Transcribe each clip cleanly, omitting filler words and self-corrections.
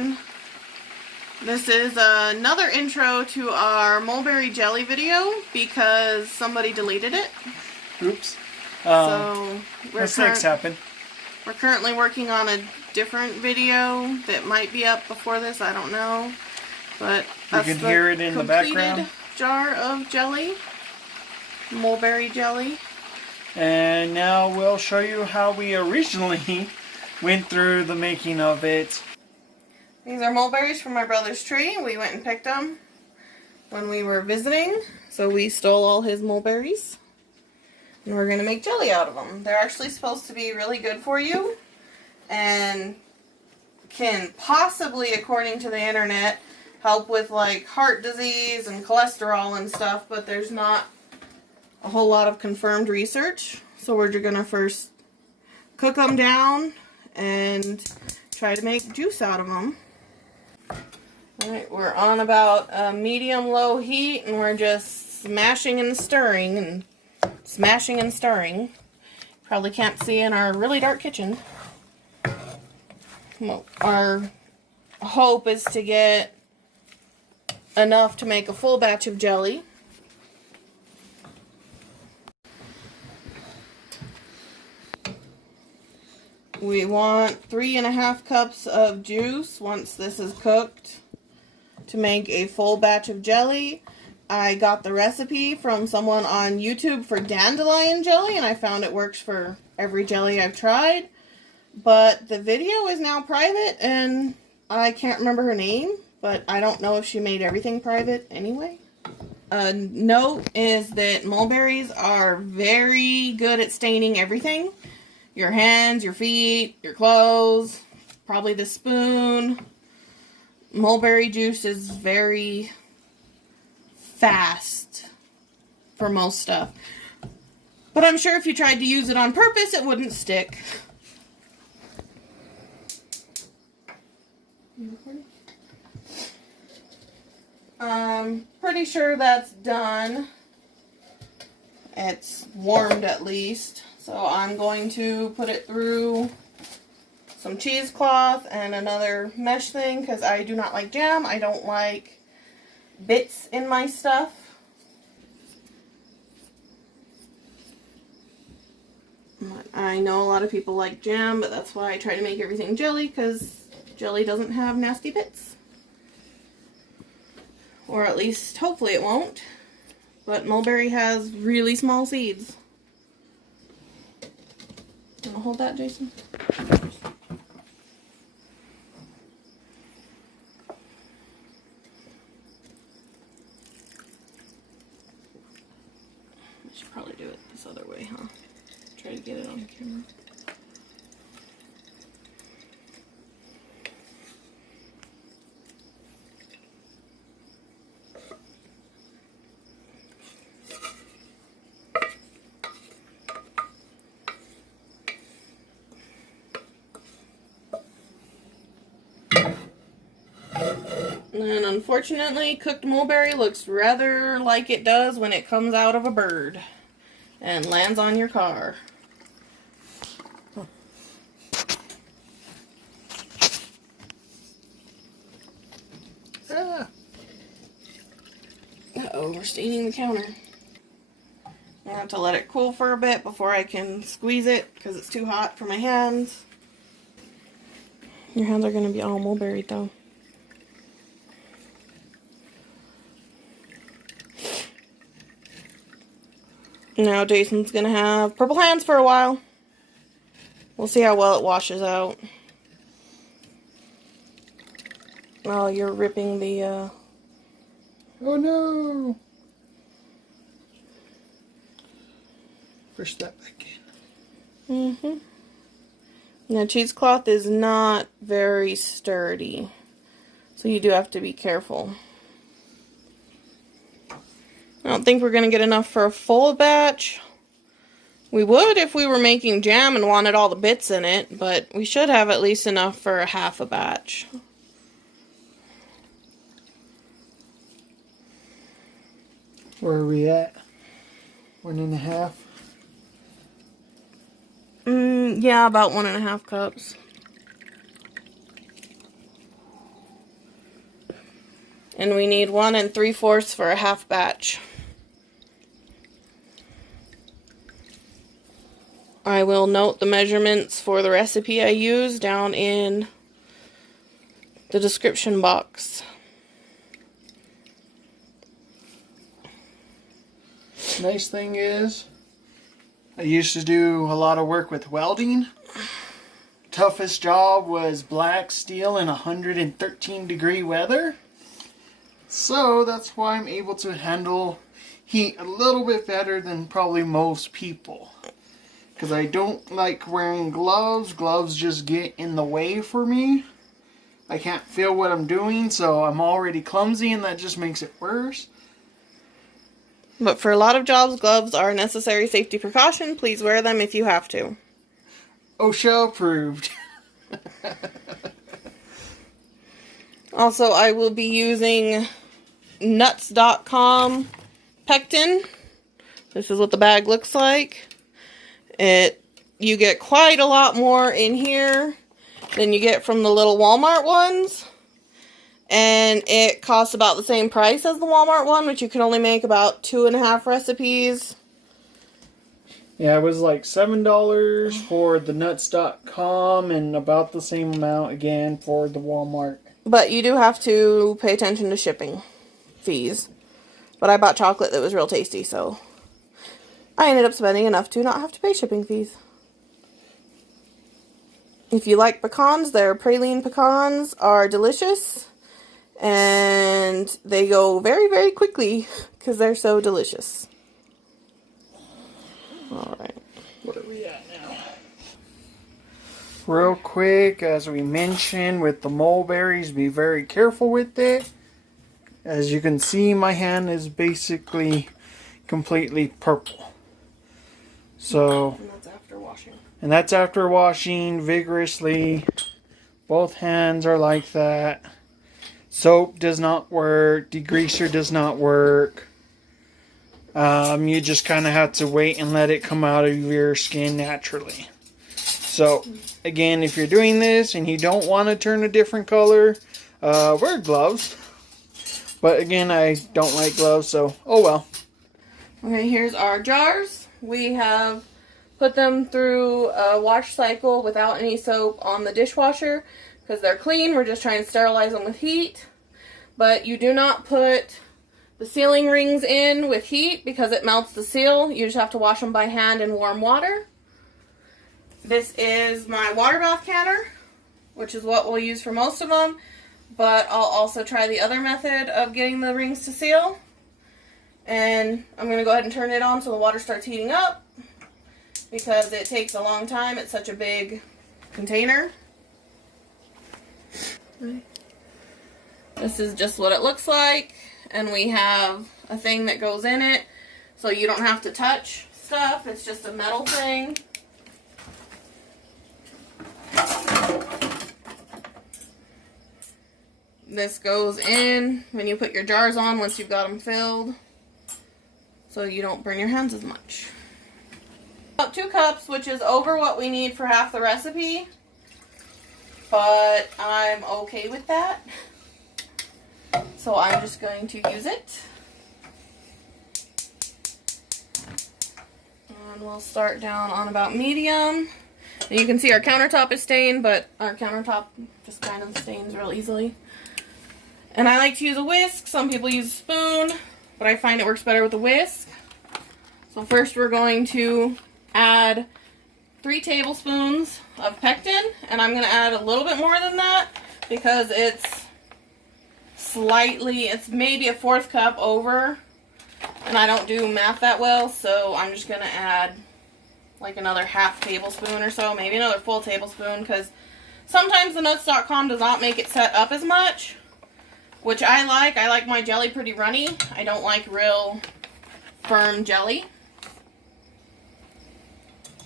everyone. This is another intro to our mulberry jelly video because somebody deleted it. Oops. So mistakes happen. We're currently working on a different video that might be up before this, I don't know. But you can hear it in the background. Jar of jelly. Mulberry jelly. And now we'll show you how we originally went through the making of it. These are mulberries from my brother's tree. We went and picked them when we were visiting. So we stole all his mulberries. And we're going to make jelly out of them. They're actually supposed to be really good for you. And can possibly, according to the internet, help with like heart disease and cholesterol and stuff. But there's not a whole lot of confirmed research. So we're going to first cook them down and try to make juice out of them. Alright, we're on about a medium-low heat and we're just smashing and stirring and smashing and stirring. Probably can't see in our really dark kitchen. Well, our hope is to get enough to make a full batch of jelly. We want 3.5 cups of juice once this is cooked to make a full batch of jelly. I got the recipe from someone on YouTube for dandelion jelly, and I found it works for every jelly I've tried. But the video is now private, and I can't remember her name, but I don't know if she made everything private anyway. A note is that mulberries are very good at staining everything. Your hands, your feet, your clothes, probably the spoon. Mulberry juice is very fast for most stuff. But I'm sure if you tried to use it on purpose, it wouldn't stick. I'm pretty sure that's done. It's warmed at least. So I'm going to put it through some cheesecloth and another mesh thing because I do not like jam. I don't like bits in my stuff. I know a lot of people like jam, but that's why I try to make everything jelly because jelly doesn't have nasty bits. Or at least hopefully it won't. But mulberry has really small seeds. You want to hold that, Jason? I should probably do it this other way, huh? Try to get it on camera. And unfortunately, cooked mulberry looks rather like it does when it comes out of a bird and lands on your car. Uh-oh, we're staining the counter. I have to let it cool for a bit before I can squeeze it because it's too hot for my hands. Your hands are going to be all mulberry though. Now Jason's gonna have purple hands for a while. We'll see how well it washes out. Oh, you're ripping the, Oh no! Push that back in. Now cheesecloth is not very sturdy, so you do have to be careful. I don't think we're going to get enough for a full batch. We would if we were making jam and wanted all the bits in it, but we should have at least enough for a half a batch. Where are we at? 1.5? Yeah, about 1.5 cups. And we need 1 3/4 for a half batch. I will note the measurements for the recipe I use down in the description box. Nice thing is, I used to do a lot of work with welding. Toughest job was black steel in 113-degree weather. So that's why I'm able to handle heat a little bit better than probably most people. Because I don't like wearing gloves. Gloves just get in the way for me. I can't feel what I'm doing, so I'm already clumsy, and that just makes it worse. But for a lot of jobs, gloves are a necessary safety precaution. Please wear them if you have to. OSHA approved. Also, I will be using nuts.com pectin. This is what the bag looks like. You get quite a lot more in here than you get from the little Walmart ones. And it costs about the same price as the Walmart one, which you can only make about 2.5 recipes. Yeah, it was like $7 for the nuts.com and about the same amount again for the Walmart. But you do have to pay attention to shipping fees. But I bought chocolate that was real tasty, so I ended up spending enough to not have to pay shipping fees. If you like pecans, their praline pecans are delicious. And they go very, very quickly because they're so delicious. Alright. What are we at now? Real quick, as we mentioned with the mulberries, be very careful with it. As you can see, my hand is basically completely purple. So, And that's after washing. And that's after washing vigorously. Both hands are like that. Soap does not work. Degreaser does not work. You just kind of have to wait and let it come out of your skin naturally. So, again, if you're doing this and you don't want to turn a different color, wear gloves. But again, I don't like gloves, so oh well. Okay, here's our jars. We have put them through a wash cycle without any soap on the dishwasher because they're clean. We're just trying to sterilize them with heat. But you do not put the sealing rings in with heat because it melts the seal. You just have to wash them by hand in warm water. This is my water bath canner, which is what we'll use for most of them. But I'll also try the other method of getting the rings to seal. And I'm going to go ahead and turn it on so the water starts heating up because it takes a long time. It's such a big container. This is just what it looks like. And we have a thing that goes in it so you don't have to touch stuff. It's just a metal thing. This goes in when you put your jars on once you've got them filled so you don't burn your hands as much. About 2 cups, which is over what we need for half the recipe, but I'm okay with that. So I'm just going to use it. And we'll start down on about medium. And you can see our countertop is stained, but our countertop just kind of stains real easily. And I like to use a whisk. Some people use a spoon, but I find it works better with a whisk. So first we're going to add 3 tablespoons of pectin, and I'm going to add a little bit more than that because it's maybe a 1/4 cup over, and I don't do math that well, so I'm just going to add like another 1/2 tablespoon or so, maybe another full tablespoon, because sometimes the nuts.com does not make it set up as much, which I like. I like my jelly pretty runny. I don't like real firm jelly.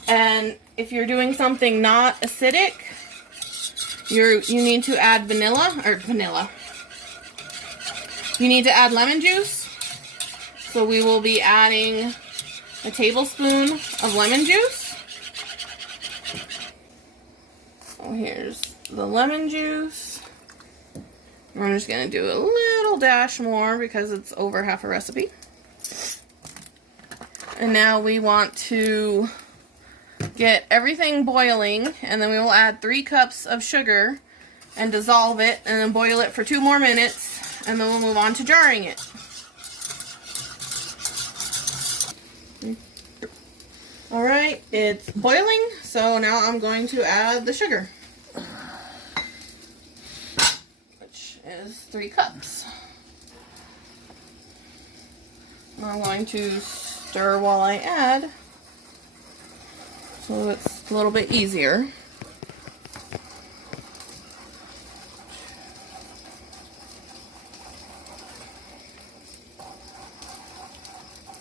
And if you're doing something not acidic, you need to add you need to add lemon juice. So we will be adding a tablespoon of lemon juice. So here's the lemon juice. I'm just going to do a little dash more because it's over half a recipe. And now we want to get everything boiling, and then we will add 3 cups of sugar and dissolve it, and then boil it for 2 more minutes, and then we'll move on to jarring it. Alright, it's boiling, so now I'm going to add the sugar, which is 3 cups. I'm going to stir while I add, so it's a little bit easier.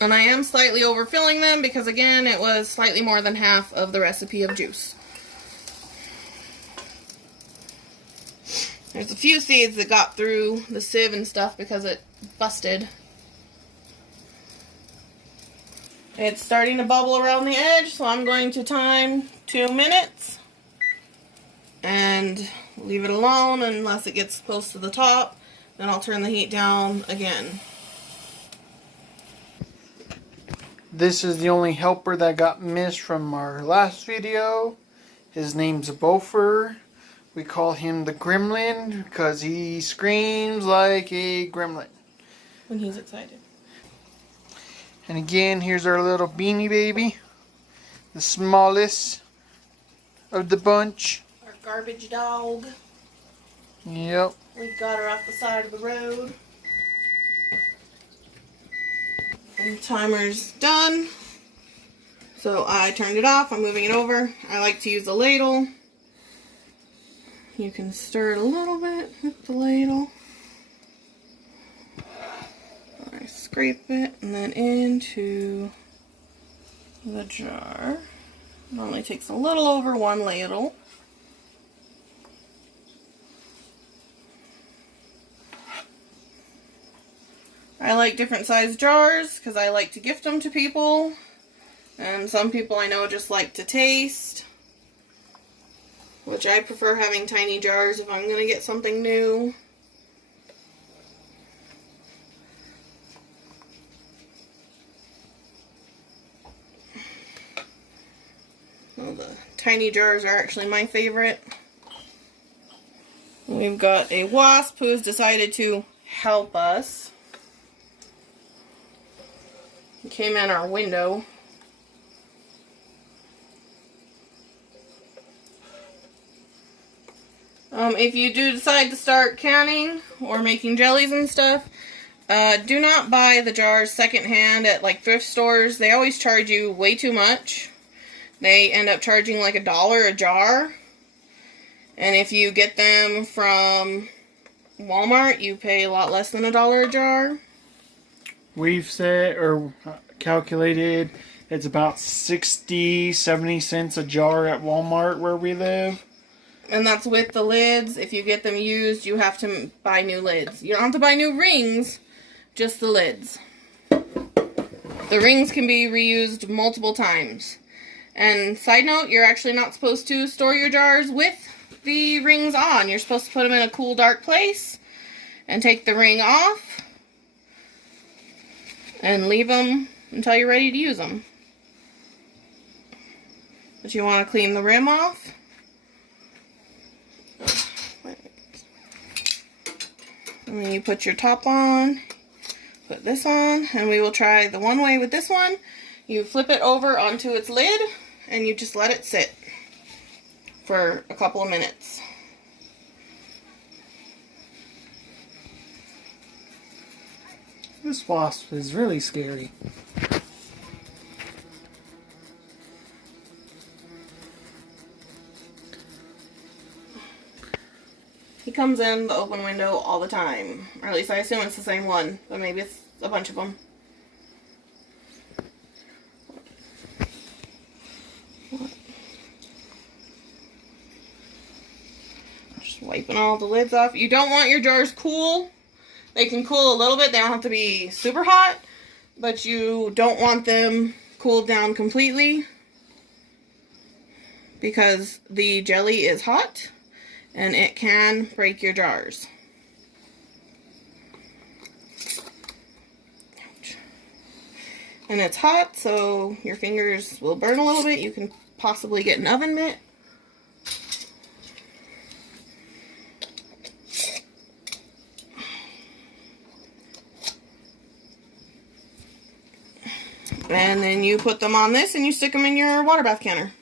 And I am slightly overfilling them because, again, it was slightly more than half of the recipe of juice. There's a few seeds that got through the sieve and stuff because it busted. It's starting to bubble around the edge, so I'm going to time 2 minutes and leave it alone unless it gets close to the top. Then I'll turn the heat down again. This is the only helper that got missed from our last video. His name's Bofer. We call him the Gremlin because he screams like a gremlin when he's excited. And again, here's our little beanie baby, the smallest of the bunch. Our garbage dog. Yep. We got her off the side of the road. And the timer's done. So I turned it off. I'm moving it over. I like to use a ladle. You can stir it a little bit with the ladle. I scrape it and then into the jar. It only takes a little over 1 ladle. I like different size jars because I like to gift them to people, and some people I know just like to taste, which I prefer having tiny jars if I'm going to get something new. Well, the tiny jars are actually my favorite. We've got a wasp who has decided to help us. He came in our window. If you do decide to start canning or making jellies and stuff, do not buy the jars secondhand at like thrift stores. They always charge you way too much. They end up charging like $1 a jar. And if you get them from Walmart, you pay a lot less than $1 a jar. We've said or calculated it's about 60-70 cents a jar at Walmart where we live. And that's with the lids. If you get them used, you have to buy new lids. You don't have to buy new rings, just the lids. The rings can be reused multiple times. And side note, you're actually not supposed to store your jars with the rings on. You're supposed to put them in a cool, dark place and take the ring off and leave them until you're ready to use them. But you want to clean the rim off. And then you put your top on, put this on, and we will try the one way with this one. You flip it over onto its lid and you just let it sit for a couple of minutes. This wasp is really scary. He comes in the open window all the time. Or at least I assume it's the same one, but maybe it's a bunch of them. Just wiping all the lids off. You don't want your jars cool. They can cool a little bit. They don't have to be super hot, but you don't want them cooled down completely because the jelly is hot and it can break your jars. And it's hot, so your fingers will burn a little bit. You can possibly get an oven mitt. And then you put them on this and you stick them in your water bath canner.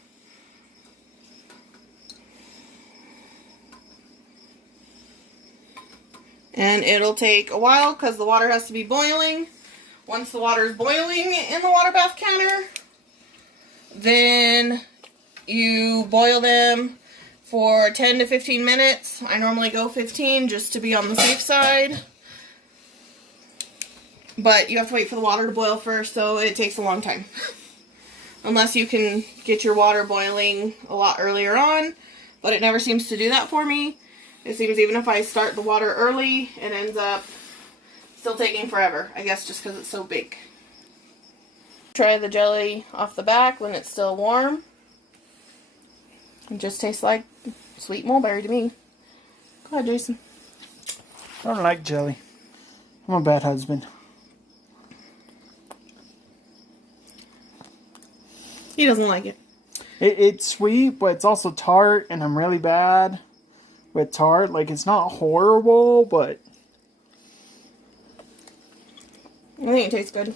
And it'll take a while because the water has to be boiling. Once the water is boiling in the water bath canner, then you boil them for 10 to 15 minutes. I normally go 15 just to be on the safe side. But you have to wait for the water to boil first, so it takes a long time. Unless you can get your water boiling a lot earlier on, but it never seems to do that for me. It seems even if I start the water early, it ends up still taking forever. I guess just because it's so big. Try the jelly off the back when it's still warm. It just tastes like sweet mulberry to me. Go ahead, Jason. I don't like jelly. I'm a bad husband. He doesn't like it. It's sweet, but it's also tart, and I'm really bad with tart. Like, it's not horrible, but I think it tastes good.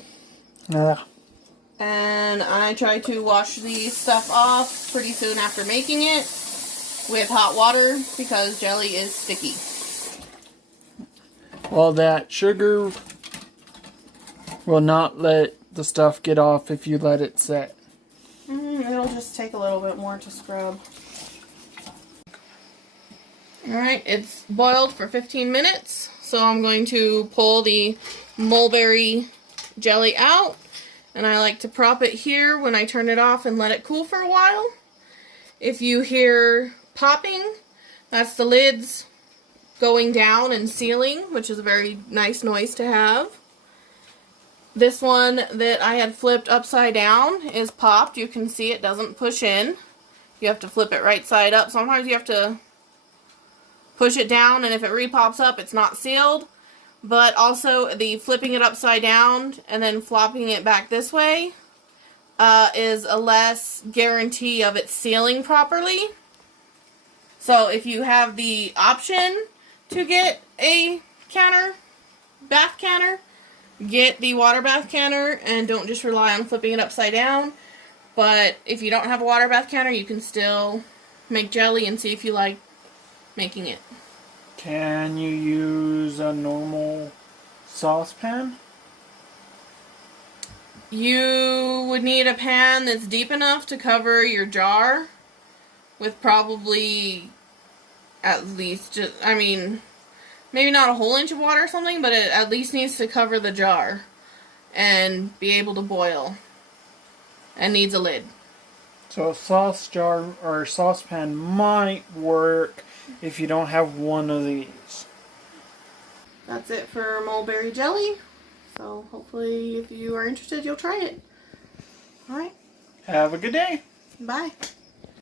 yeah. And I try to wash the stuff off pretty soon after making it with hot water because jelly is sticky. Well, that sugar will not let the stuff get off if you let it set. It'll just take a little bit more to scrub. Alright, it's boiled for 15 minutes. So I'm going to pull the mulberry jelly out. And I like to prop it here when I turn it off and let it cool for a while. If you hear popping, that's the lids going down and sealing, which is a very nice noise to have. This one that I had flipped upside down is popped. You can see it doesn't push in. You have to flip it right side up. Sometimes you have to push it down, and if it re-pops up, it's not sealed. But also, the flipping it upside down and then flopping it back this way is a less guarantee of it sealing properly. So if you have the option to get a canner, bath canner, get the water bath canner and don't just rely on flipping it upside down. But if you don't have a water bath canner, you can still make jelly and see if you like making it. Can you use a normal saucepan? You would need a pan that's deep enough to cover your jar with probably at least just, I mean, maybe not a whole inch of water or something, but it at least needs to cover the jar and be able to boil. And needs a lid. So a sauce jar or saucepan might work if you don't have one of these. That's it for mulberry jelly. So hopefully if you are interested, you'll try it. Alright. Have a good day. Bye.